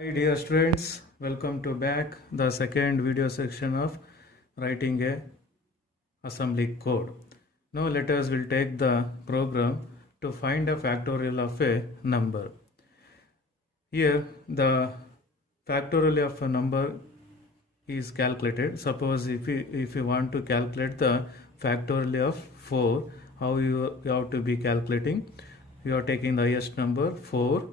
Hi dear students, welcome to back the second video section of writing a assembly code. Now let us will take the program to find a factorial of a number. Here the factorial of a number is calculated. Suppose if you want to calculate the factorial of 4, how you have to be calculating? You are taking the highest number 4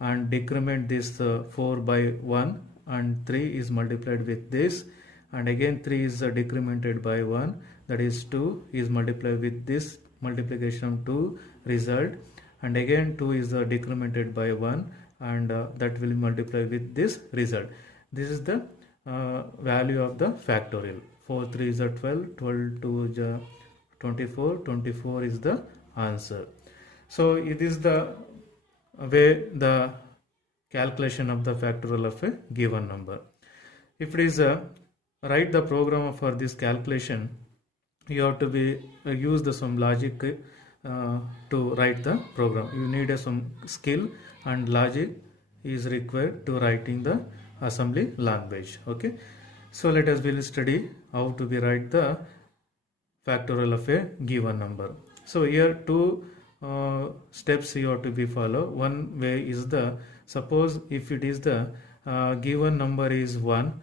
and decrement this 4 by 1, and 3 is multiplied with this, and again 3 is decremented by 1, that is 2 is multiplied with this multiplication of 2 result, and again 2 is decremented by 1, and that will multiply with this result. This is the value of the factorial. 4 3 is 12, 12 2 is 24, 24 is the answer. So it is the way the calculation of the factorial of a given number. If it is write the program for this calculation, you have to be use the some logic to write the program. You need some skill and logic is required to writing the assembly language. Okay, so let us will study how to be write the factorial of a given number. So here two steps you have to be follow. One way is the, suppose if it is the given number is 1,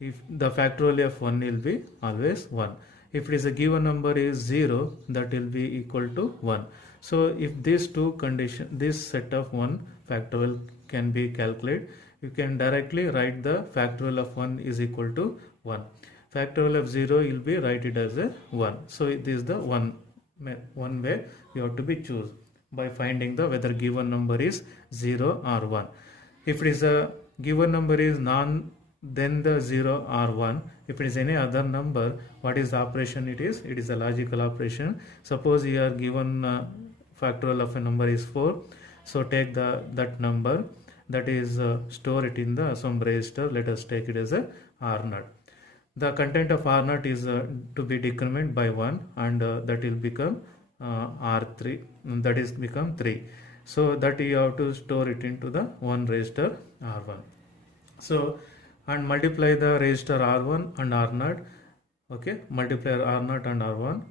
if the factorial of 1 will be always 1. If it is a given number is 0, that will be equal to 1. So if these two condition, this set of 1 factorial can be calculated, you can directly write the factorial of 1 is equal to 1. Factorial of 0 will be write it as a 1. So it is the one way you have to be choose by finding the whether given number is 0 or 1. If it is a given number is none, then the 0 or 1. If it is any other number, what is the operation it is? It is a logical operation. Suppose you are given factorial of a number is 4. So take that number, that is store it in the some register. Let us take it as a R0. The content of R0 is to be decremented by 1, and that will become R3, that is become 3. So that you have to store it into the one register R1. So and multiply the register R1 and R0. Okay, multiply R0 and R1,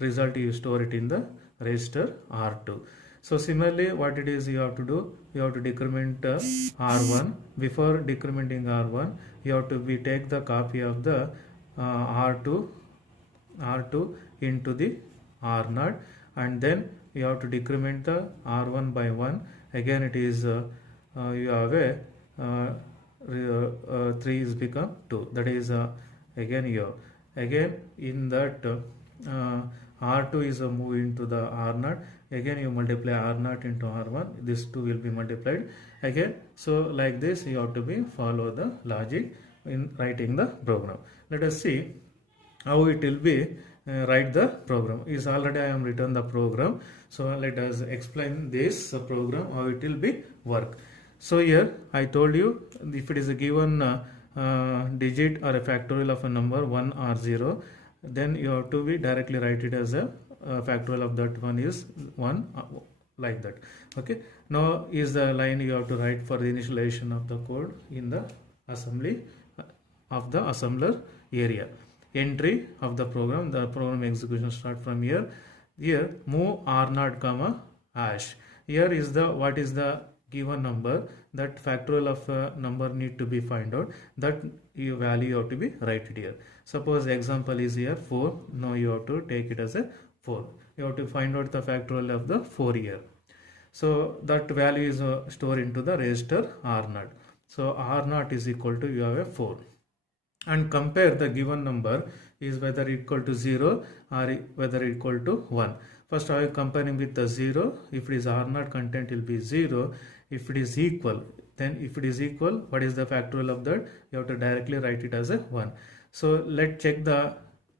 result you store it in the register R2. So similarly, what it is you have to do, you have to decrement R1. Before decrementing R1, you have to be take the copy of the R2 into the R0, and then you have to decrement the R1 by 1. Again it is you have a 3 is become 2. That is again here. Again in that R2 is moved into the R0. Again you multiply R0 into R1. This 2 will be multiplied again. So like this you have to be follow the logic in writing the program. Let us see how it will be write the program. Is already I am written the program. So let us explain this program how it will be work. So here I told you, if it is a given digit or a factorial of a number 1 or 0, then you have to be directly write it as a factorial of that one is 1, like that. Okay, now is the line you have to write for the initialization of the code in the assembly of the assembler area. Entry of the program execution start from here. Here move R0 comma hash. Here is the what is the given number, that factorial of a number need to be find out, that value you have to be write it here. Suppose example is here 4. Now you have to take it as a 4. You have to find out the factorial of the 4 here. So that value is stored into the register R0. So R0 is equal to you have a 4. And compare the given number is whether equal to 0 or whether equal to 1. First I am comparing with the 0. If it is R0 content will be 0. If it is equal, then if it is equal, what is the factorial of that? You have to directly write it as a 1. So let's check the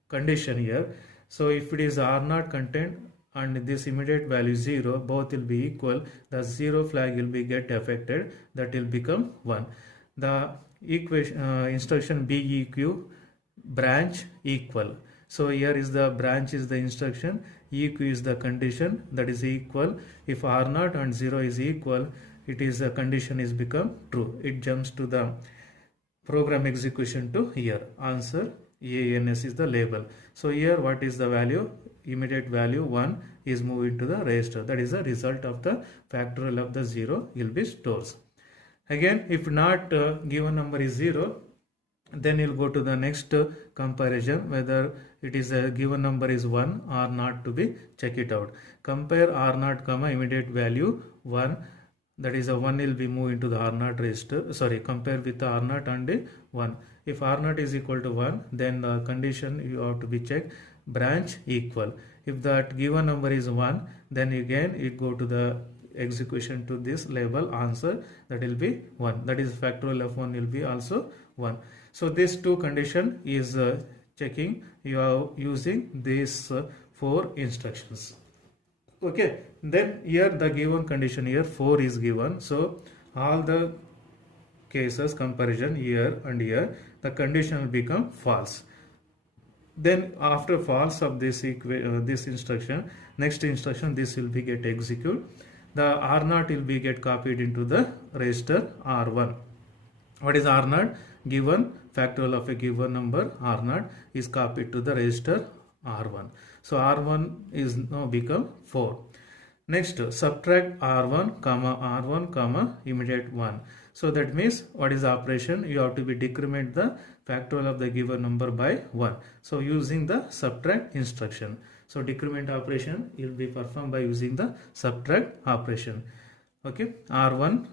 condition here. So if it is R0 content and this immediate value 0, both will be equal, the 0 flag will be get affected, that will become 1. The equation instruction BEQ branch equal. So here is the branch is the instruction, EQ is the condition, that is equal. If R0 and 0 is equal, it is a condition is become true. It jumps to the program execution to here. Answer ANS is the label. So here what is the value? Immediate value 1 is moved to the register. That is the result of the factorial of the 0 will be stores. Again, if not given number is 0, then you'll go to the next comparison whether it is a given number is 1 or not to be check it out. Compare R0 comma immediate value 1, that is a 1 will be moved into the R0 register. Sorry, compare with the R0 and 1. If R0 is equal to 1, then the condition you have to be checked branch equal. If that given number is 1, then again it go to the execution to this label answer, that will be 1. That is factorial of 1 will be also 1. So this two condition is checking you are using these 4 instructions. Okay, then here the given condition here 4 is given. So all the cases comparison here and here, the condition will become false. Then after false of this this instruction, next instruction this will be get executed. The R0 will be get copied into the register R1. What is R0? Given factorial of a given number R0 is copied to the register R1. So R1 is now become 4. Next, subtract R1 comma immediate 1. So that means what is the operation? You have to be decrement the factorial of the given number by 1. So using the subtract instruction. So decrement operation will be performed by using the subtract operation. Okay, R1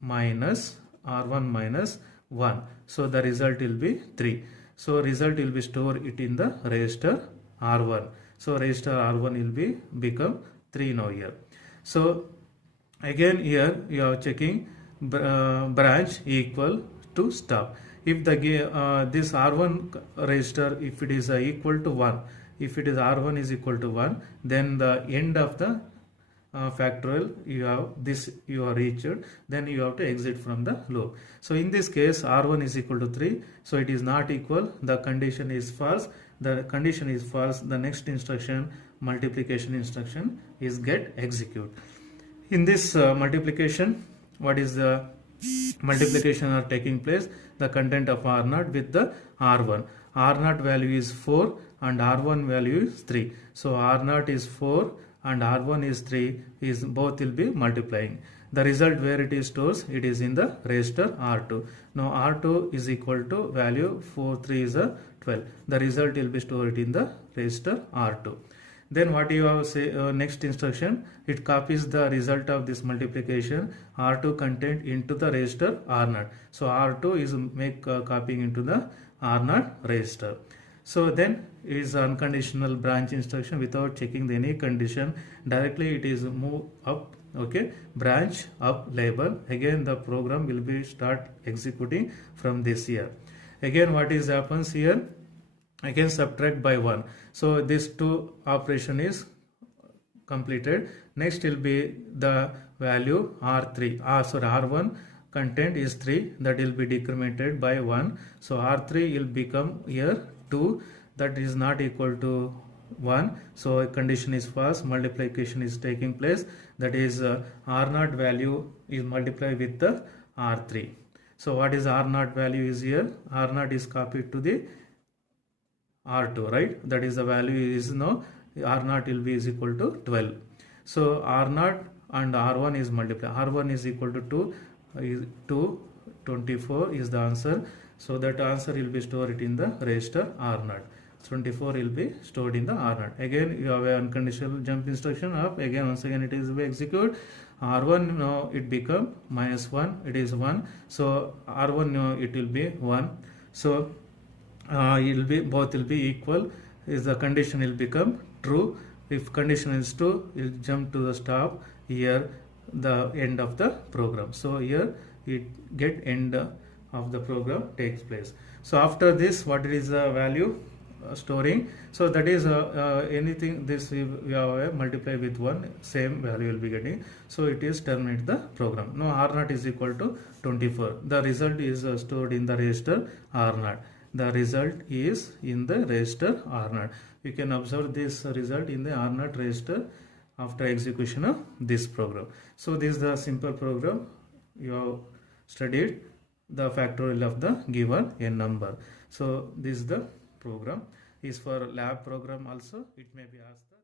minus 1. So the result will be 3. So result will be stored it in the register R1. So register R1 will be become 3 now here. So again here you are checking branch equal to stop. If the this R1 register, if it is equal to 1, if it is R1 is equal to 1, then the end of the factorial you have this you are reached, then you have to exit from the loop. So in this case R1 is equal to 3, so it is not equal, the condition is false. The condition is false, the next instruction multiplication instruction is get execute. In this multiplication, what is the multiplication are taking place? The content of R0 with the R1. R0 value is 4 and R1 value is 3. So R0 is 4 and R1 is 3, is both will be multiplying. The result where it is stores, it is in the register R2. Now R2 is equal to value 4, 3 is a 12. The result will be stored in the register R2. Then what you have say next instruction, it copies the result of this multiplication R2 content into the register R0. So R2 is make copying into the R0 register. So then is unconditional branch instruction without checking any condition. Directly it is move up. Okay, branch up label. Again the program will be start executing from this here. Again what is happens here? Again subtract by 1. So this two operation is completed. Next will be the value R3. R1 content is 3, that will be decremented by 1. So R3 will become here 2, that is not equal to 1. So a condition is false, multiplication is taking place, that is R0 value is multiplied with the R3. So what is R0 value is here? R0 is copied to the R2, right? That is the value is now R0 will be is equal to 12. So R0 and R1 is multiplied. R1 is equal to 2, is 2, 24 is the answer. So that answer will be stored in the register R0. 24 will be stored in the R0. Again you have a unconditional jump instruction of, again once again it is be execute. R1 now it become -1, it is 1. So R1 now it will be 1. So it will be both will be equal, is the condition will become true. If condition is true, it will jump to the stop here, the end of the program. So here it get end of the program takes place. So after this, what is the value storing? So that is anything this we have multiply with 1, same value will be getting. So it is terminate the program. Now R0 is equal to 24. The result is stored in the register R0. The result is in the register R0. You can observe this result in the R0 register after execution of this program. So this is the simple program. You have studied the factorial of the given a number. So this is the program. Is for lab program also. It may be asked.